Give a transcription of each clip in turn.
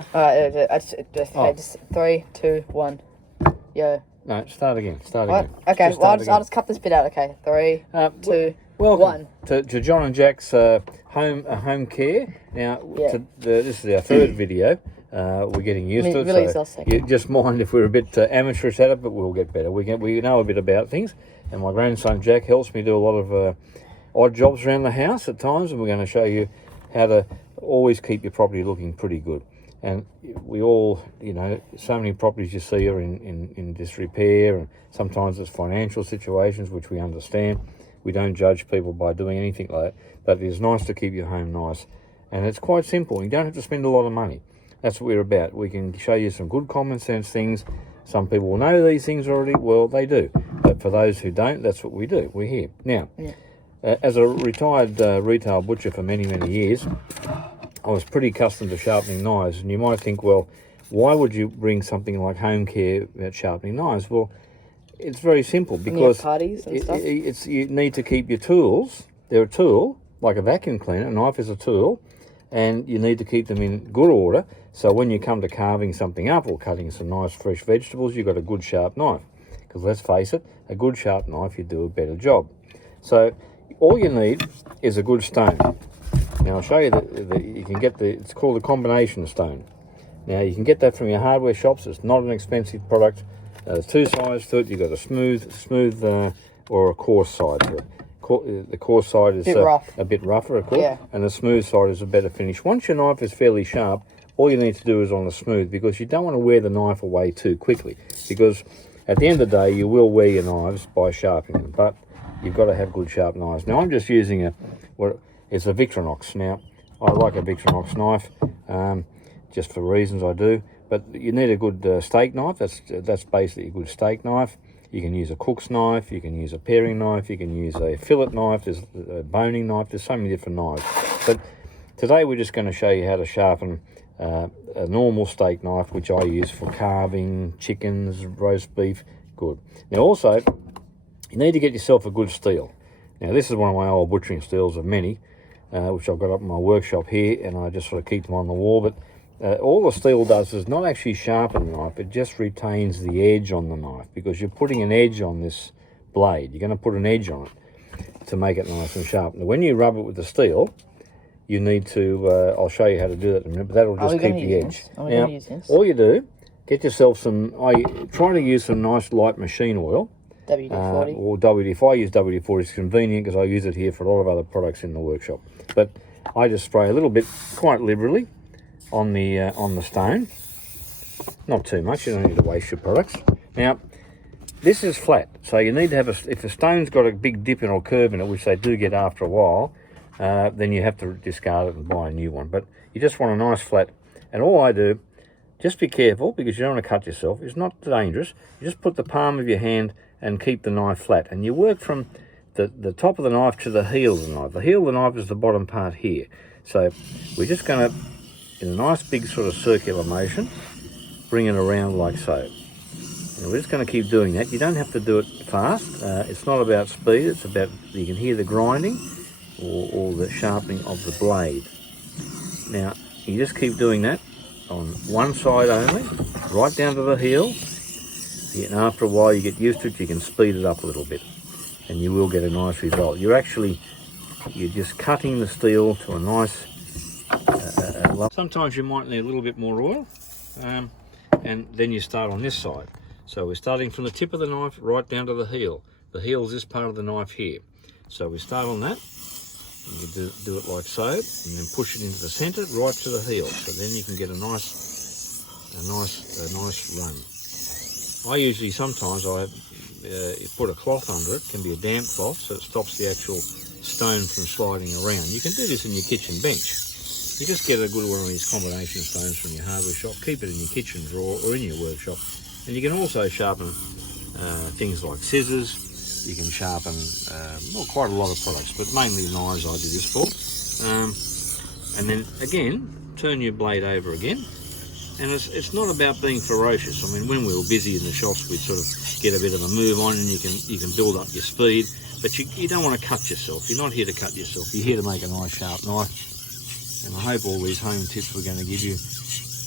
Just 3, 2, 1. Yo. No, start again. What? Okay, well, I'll just cut this bit out. Okay, 3, 2, welcome 1. To John and Jack's home care. Now, this is our third video. We're getting used to it. Really so you just mind if we're a bit amateurish at it, but we'll get better. We know a bit about things, and my grandson Jack helps me do a lot of odd jobs around the house at times, and we're going to show you how to always keep your property looking pretty good. And we all, so many properties you see are in disrepair, and sometimes it's financial situations, which we understand. We don't judge people by doing anything like that, but it is nice to keep your home nice. And it's quite simple. You don't have to spend a lot of money. That's what we're about. We can show you some good common sense things. Some people will know these things already. Well, they do. But for those who don't, that's what we do. We're here. Now, as a retired retail butcher for many, many years, I was pretty accustomed to sharpening knives, and you might think, well, why would you bring something like home care about sharpening knives? Well, it's very simple, because parties and stuff. You need to keep your tools. They're a tool, like a vacuum cleaner. A knife is a tool, and you need to keep them in good order. So when you come to carving something up or cutting some nice fresh vegetables, you've got a good sharp knife. Because let's face it, a good sharp knife, you do a better job. So all you need is a good stone. Now I'll show you that you can get it's called a combination stone. Now you can get that from your hardware shops. It's not an expensive product. There's two sides to it. You've got a smooth or a coarse side to it. The coarse side is a bit rougher, of course, and the smooth side is a better finish. Once your knife is fairly sharp, all you need to do is on the smooth, because you don't want to wear the knife away too quickly, because at the end of the day you will wear your knives by sharpening them, but you've got to have good sharp knives. Now I'm just using it's a Victorinox. Now, I like a Victorinox knife, just for reasons I do. But you need a good steak knife. That's basically a good steak knife. You can use a cook's knife. You can use a paring knife. You can use a fillet knife. There's a boning knife. There's so many different knives. But today we're just going to show you how to sharpen a normal steak knife, which I use for carving chickens, roast beef. Good. Now also, you need to get yourself a good steel. Now this is one of my old butchering steels of many, which I've got up in my workshop here, and I just sort of keep them on the wall. But all the steel does is not actually sharpen the knife, it just retains the edge on the knife, because you're putting an edge on this blade. You're going to put an edge on it to make it nice and sharp. Now when you rub it with the steel, you need to, I'll show you how to do that in a minute, but that'll just keep the edge. Now, all you do, get yourself some, try to use some nice light machine oil. WD-40. Or WD-40. I use WD-40. It's convenient because I use it here for a lot of other products in the workshop. But I just spray a little bit, quite liberally, on the stone. Not too much. You don't need to waste your products. Now, this is flat, so you need to have if a stone's got a big dip in or curve in it, which they do get after a while, then you have to discard it and buy a new one. But you just want a nice flat. And all I do, just be careful, because you don't want to cut yourself. It's not dangerous. You just put the palm of your hand and keep the knife flat, and you work from the top of the knife to the heel of the knife. The heel of the knife is the bottom part here. So we're just going to, in a nice big sort of circular motion, bring it around like so. And we're just going to keep doing that. You don't have to do it fast. It's not about speed. It's about, you can hear the grinding or the sharpening of the blade. Now you just keep doing that on one side only, right down to the heel. And after a while you get used to it, you can speed it up a little bit, and you will get a nice result. You're just cutting the steel to a nice sometimes you might need a little bit more oil, and then you start on this side. So we're starting from the tip of the knife right down to the heel. The heel is this part of the knife here. So we start on that, and you do it like so, and then push it into the center right to the heel. So then you can get a nice run. I usually, sometimes I put a cloth under it. It can be a damp cloth, so it stops the actual stone from sliding around. You can do this in your kitchen bench. You just get a good one of these combination stones from your hardware shop, keep it in your kitchen drawer or in your workshop. And you can also sharpen things like scissors. You can sharpen quite a lot of products, but mainly knives I do this for. And then again, turn your blade over again. And it's not about being ferocious. I mean, when we were busy in the shops, we'd sort of get a bit of a move on, and you can build up your speed. But you don't want to cut yourself. You're not here to cut yourself. You're here to make a nice sharp knife. And I hope all these home tips we're going to give you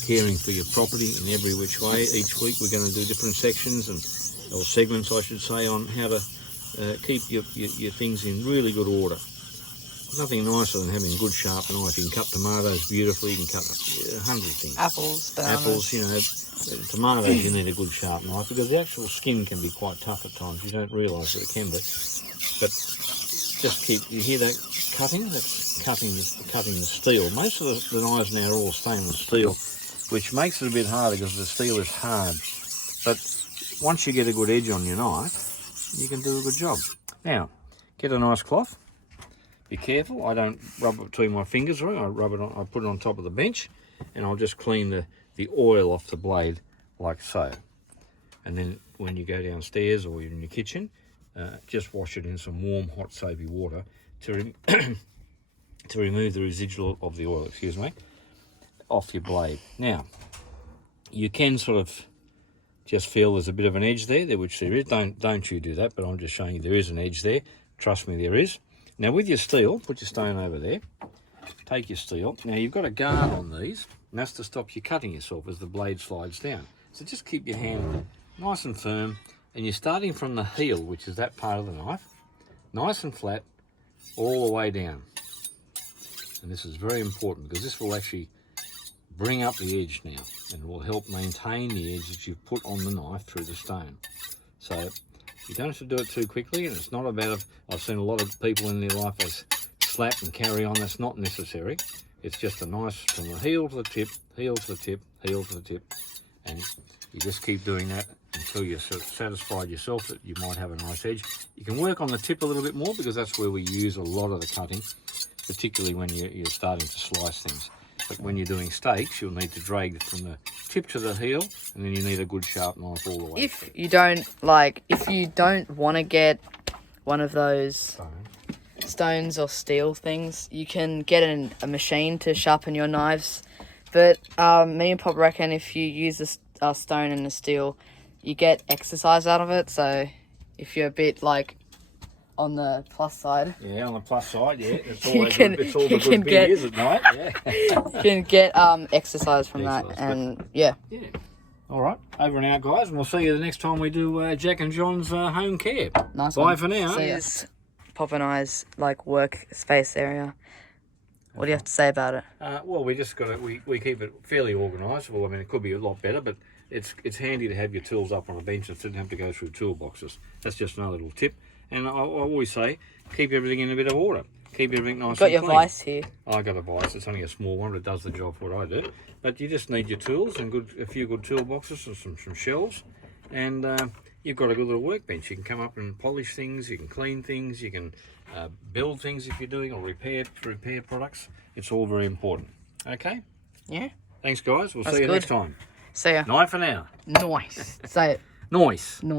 caring for your property in every which way. Each week we're going to do different sections or segments, I should say, on how to keep your things in really good order. Nothing nicer than having a good sharp knife. You can cut tomatoes beautifully, you can cut 100 things. Apples, bananas. Apples, you know, tomatoes you need a good sharp knife because the actual skin can be quite tough at times. You don't realise that it can be. But just keep, you hear that cutting? That's cutting the steel. Most of the knives now are all stainless steel, which makes it a bit harder because the steel is hard. But once you get a good edge on your knife, you can do a good job. Now, get a nice cloth. Be careful, I don't rub it between my fingers, right? I put it on top of the bench, and I'll just clean the oil off the blade like so. And then when you go downstairs or you're in your kitchen, just wash it in some warm, hot, soapy water to remove the residual of the oil, excuse me, off your blade. Now, you can sort of just feel there's a bit of an edge there, which there is. Don't you do that, but I'm just showing you there is an edge there. Trust me, there is. Now with your steel, put your stone over there, take your steel. Now you've got a guard on these, and that's to stop you cutting yourself as the blade slides down. So just keep your hand nice and firm, and you're starting from the heel, which is that part of the knife, nice and flat, all the way down. And this is very important because this will actually bring up the edge now, and it will help maintain the edge that you've put on the knife through the stone. So you don't have to do it too quickly, and it's not about, I've seen a lot of people in their life, they slap and carry on. That's not necessary. It's just a nice, from the heel to the tip, heel to the tip, heel to the tip, and you just keep doing that until you're satisfied yourself that you might have a nice edge. You can work on the tip a little bit more because that's where we use a lot of the cutting, particularly when you're starting to slice things. But when you're doing steaks, you'll need to drag it from the tip to the heel, and then you need a good sharp knife all the way. If you don't want to get one of those stones or steel things, you can get a machine to sharpen your knives. But me and Pop reckon if you use a stone and a steel, you get exercise out of it. So if you're a bit like on the plus side. Yeah, on the plus side, yeah. It's all the good beers at night, yeah. You can get exercise from that, and yeah. All right, over and out, guys, and we'll see you the next time we do Jack and John's home care. Nice Bye one. for now. Here's Pop and I's like work space area. What do you have to say about it? Well, we just got it. We keep it fairly organised. Well, I mean, it could be a lot better, but it's handy to have your tools up on a bench and don't have to go through toolboxes. That's just another little tip. And I always say, keep everything in a bit of order. Keep everything nice and clean. Got your vice here. I got a vice. It's only a small one, but it does the job for what I do. But you just need your tools and a few good toolboxes and some shelves, and you've got a good little workbench. You can come up and polish things. You can clean things. You can build things if you're doing, or repair products. It's all very important. Okay. Yeah. Thanks, guys. We'll see you next time. See ya. Night for now. Nice. Say it. Nice. Nice.